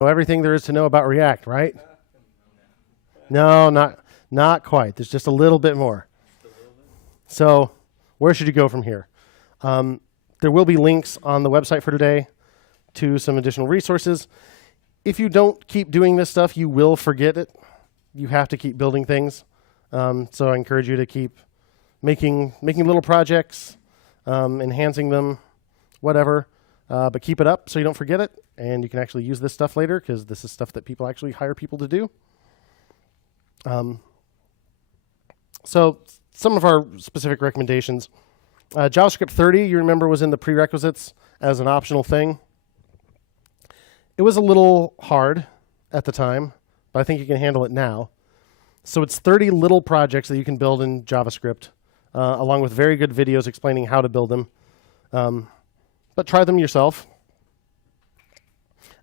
Know everything there is to know about React, right? No, not quite. There's just a little bit more. So where should you go from here? There will be links on the website for today to some additional resources. If you don't keep doing this stuff, you will forget it. You have to keep building things. So I encourage you to keep making little projects, enhancing them, whatever. But keep it up so you don't forget it, and you can actually use this stuff later because this is stuff that people actually hire people to do. So some of our specific recommendations. JavaScript 30, you remember, was in the prerequisites as an optional thing. It was a little hard at the time, but I think you can handle it now. So it's 30 little projects that you can build in JavaScript, along with very good videos explaining how to build them. But try them yourself.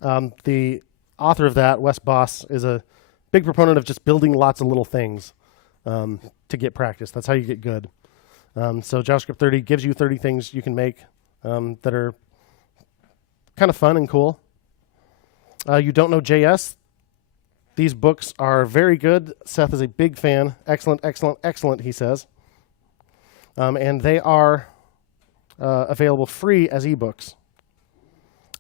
The author of that, Wes Boss, is a big proponent of just building lots of little things to get practice. That's how you get good. So JavaScript 30 gives you 30 things you can make that are kind of fun and cool. You don't know JS? These books are very good. Seth is a big fan. Excellent, excellent, excellent, he says. And they are available free as ebooks.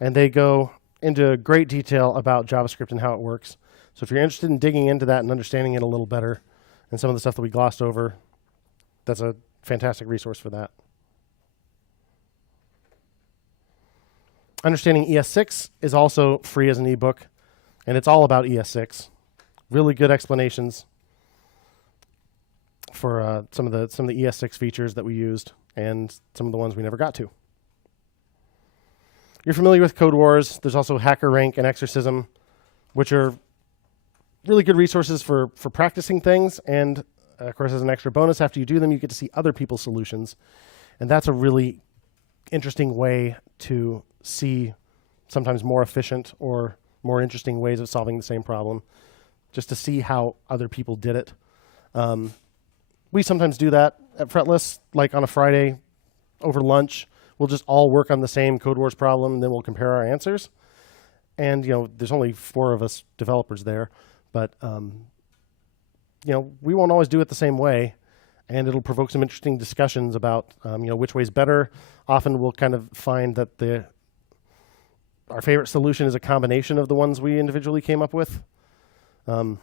And they go into great detail about JavaScript and how it works. So if you're interested in digging into that and understanding it a little better and some of the stuff that we glossed over, that's a fantastic resource for that. Understanding ES6 is also free as an ebook, and it's all about ES6. Really good explanations for some of the ES6 features that we used and some of the ones we never got to. You're familiar with Code Wars. There's also HackerRank and Exorcism, which are really good resources for practicing things. And of course, as an extra bonus, after you do them, you get to see other people's solutions. And that's a really interesting way to see sometimes more efficient or more interesting ways of solving the same problem, just to see how other people did it. We sometimes do that at Fretless, like on a Friday over lunch. We'll just all work on the same Code Wars problem, and then we'll compare our answers. And there's only 4 of us developers there, but we won't always do it the same way, and it'll provoke some interesting discussions about which way's better. Often we'll kind of find that our favorite solution is a combination of the ones we individually came up with. So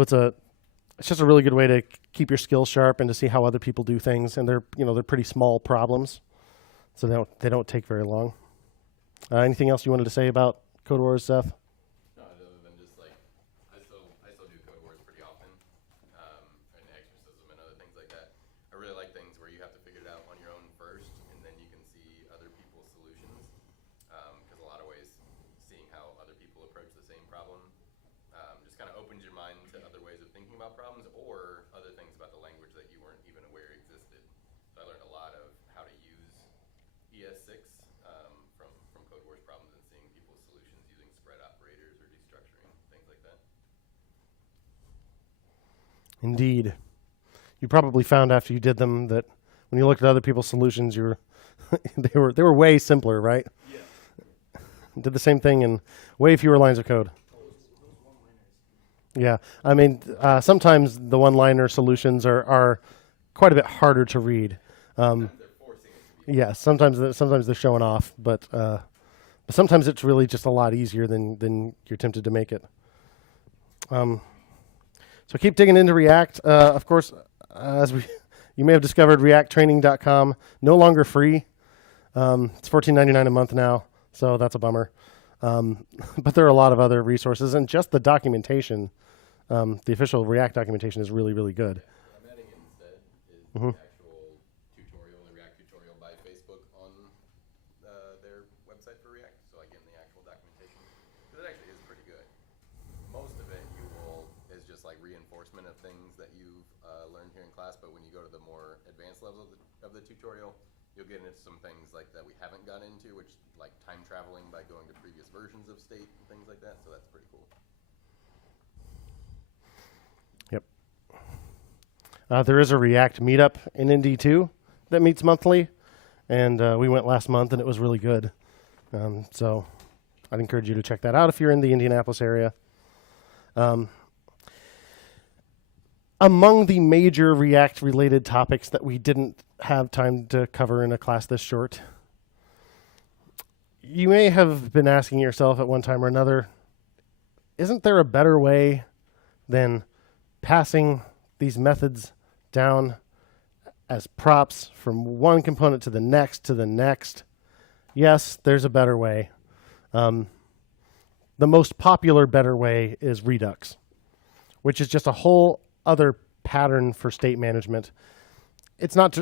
it's just a really good way to keep your skills sharp and to see how other people do things. And they're pretty small problems, so they don't take very long. Anything else you wanted to say about Code Wars, Seth? No, other than just like I still do Code Wars pretty often, and Exorcism and other things like that. I really like things where you have to figure it out on your own first, and then you can see other people's solutions. Because a lot of ways, seeing how other people approach the same problem just kind of opens your mind to other ways of thinking about problems or other things about the language that you weren't even aware existed. So I learned a lot of how to use ES6 from Code Wars problems and seeing people's solutions using spread operators or destructuring, things like that. Indeed. You probably found after you did them that when you looked at other people's solutions, they were way simpler, right? Yeah. Did the same thing in way fewer lines of code. Yeah, I mean, sometimes the one-liner solutions are quite a bit harder to read. Yeah, sometimes they're showing off, but sometimes it's really just a lot easier than you're tempted to make it. So keep digging into React. Of course, you may have discovered, reacttraining.com, no longer free. It's $14.99 a month now, so that's a bummer. But there are a lot of other resources, and just the documentation, the official React documentation is really, really good. What I'm adding instead is the actual tutorial, the React tutorial by Facebook on their website for React, so I get the actual documentation. Because it actually is pretty good. Most of it is just like reinforcement of things that you've learned here in class, but when you go to the more advanced level of the tutorial, you'll get into some things like that we haven't gone into, which like time traveling by going to previous versions of state and things like that. So that's pretty cool. Yep. There is a React meetup in Indy too that meets monthly, and we went last month and it was really good. So I'd encourage you to check that out if you're in the Indianapolis area. Among the major React-related topics that we didn't have time to cover in a class this short, you may have been asking yourself at one time or another, isn't there a better way than passing these methods down as props from one component to the next to the next? Yes, there's a better way. The most popular better way is Redux, which is just a whole other pattern for state management. It's not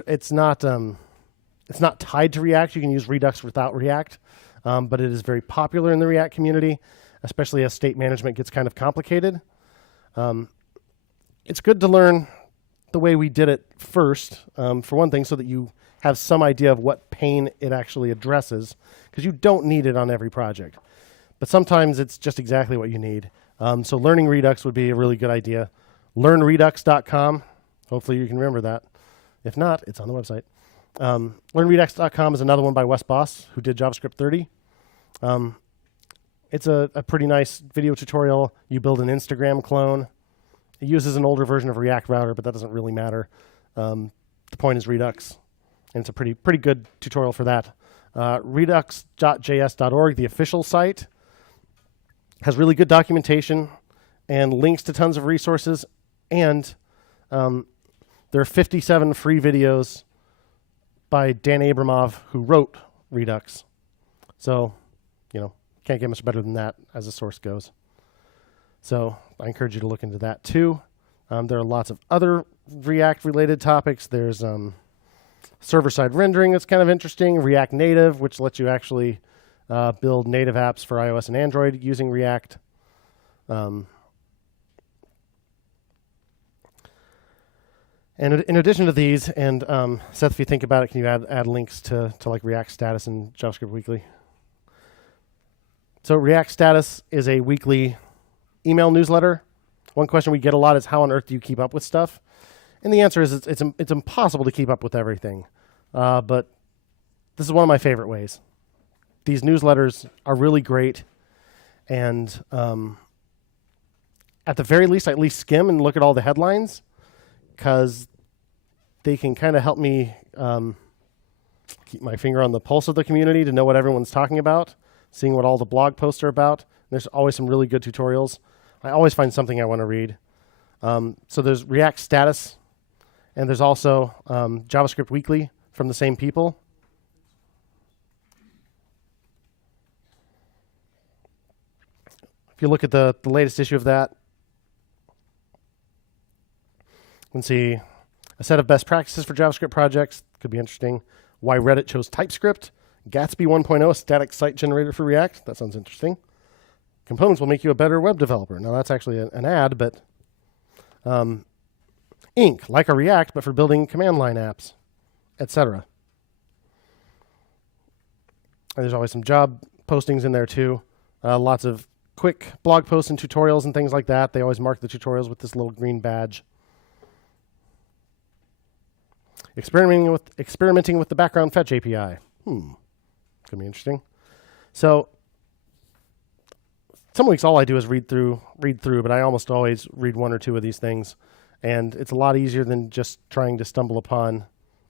tied to React. You can use Redux without React, but it is very popular in the React community, especially as state management gets kind of complicated. It's good to learn the way we did it first, for one thing, so that you have some idea of what pain it actually addresses, because you don't need it on every project. But sometimes it's just exactly what you need. So learning Redux would be a really good idea. LearnRedux.com. Hopefully you can remember that. If not, it's on the website. LearnRedux.com is another one by Wes Boss, who did JavaScript 30. It's a pretty nice video tutorial. You build an Instagram clone. It uses an older version of React Router, but that doesn't really matter. The point is Redux, and it's a pretty good tutorial for that. Redux.js.org, the official site, has really good documentation and links to tons of resources, and there are 57 free videos by Dan Abramov, who wrote Redux. So, can't get much better than that as a source goes. So I encourage you to look into that too. There are lots of other React-related topics. There's server-side rendering that's kind of interesting. React Native, which lets you actually build native apps for iOS and Android using React. And in addition to these, and Seth, if you think about it, can you add links to like React Status and JavaScript Weekly? So React Status is a weekly email newsletter. One question we get a lot is, how on earth do you keep up with stuff? And the answer is it's impossible to keep up with everything. But this is one of my favorite ways. These newsletters are really great. And at the very least, I at least skim and look at all the headlines, because they can kind of help me keep my finger on the pulse of the community to know what everyone's talking about, seeing what all the blog posts are about. There's always some really good tutorials. I always find something I want to read. So there's React Status, and there's also JavaScript Weekly from the same people. If you look at the latest issue of that, you can see a set of best practices for JavaScript projects. Could be interesting. Why Reddit chose TypeScript. Gatsby 1.0, a static site generator for React. That sounds interesting. Components will make you a better web developer. Now, that's actually an ad, but Ink, like a React, but for building command line apps, etc. And there's always some job postings in there, too. Lots of quick blog posts and tutorials and things like that. They always mark the tutorials with this little green badge. Experimenting with the background fetch API. Could be interesting. So some weeks all I do is read through, but I almost always read one or two of these things. And it's a lot easier than just trying to stumble upon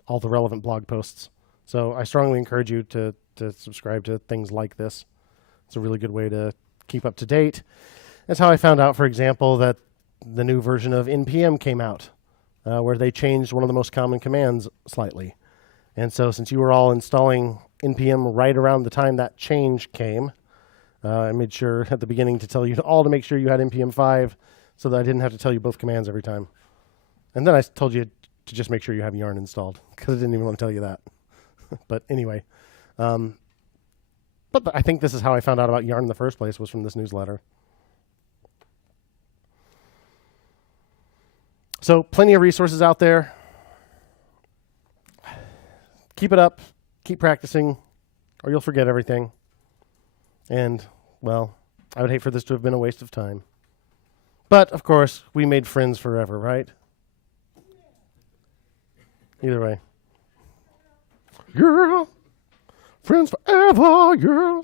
all the relevant blog posts. So I strongly encourage you to subscribe to things like this. It's a really good way to keep up to date. That's how I found out, for example, that the new version of NPM came out, where they changed one of the most common commands slightly. And so since you were all installing NPM right around the time that change came, I made sure at the beginning to tell you all to make sure you had NPM 5 so that I didn't have to tell you both commands every time. And then I told you to just make sure you have Yarn installed, because I didn't even want to tell you that. But anyway, but I think this is how I found out about Yarn in the first place, was from this newsletter. So plenty of resources out there. Keep it up, keep practicing, or you'll forget everything. And, well, I would hate for this to have been a waste of time. But, of course, we made friends forever, right? Either way. Yeah. Friends forever, yeah.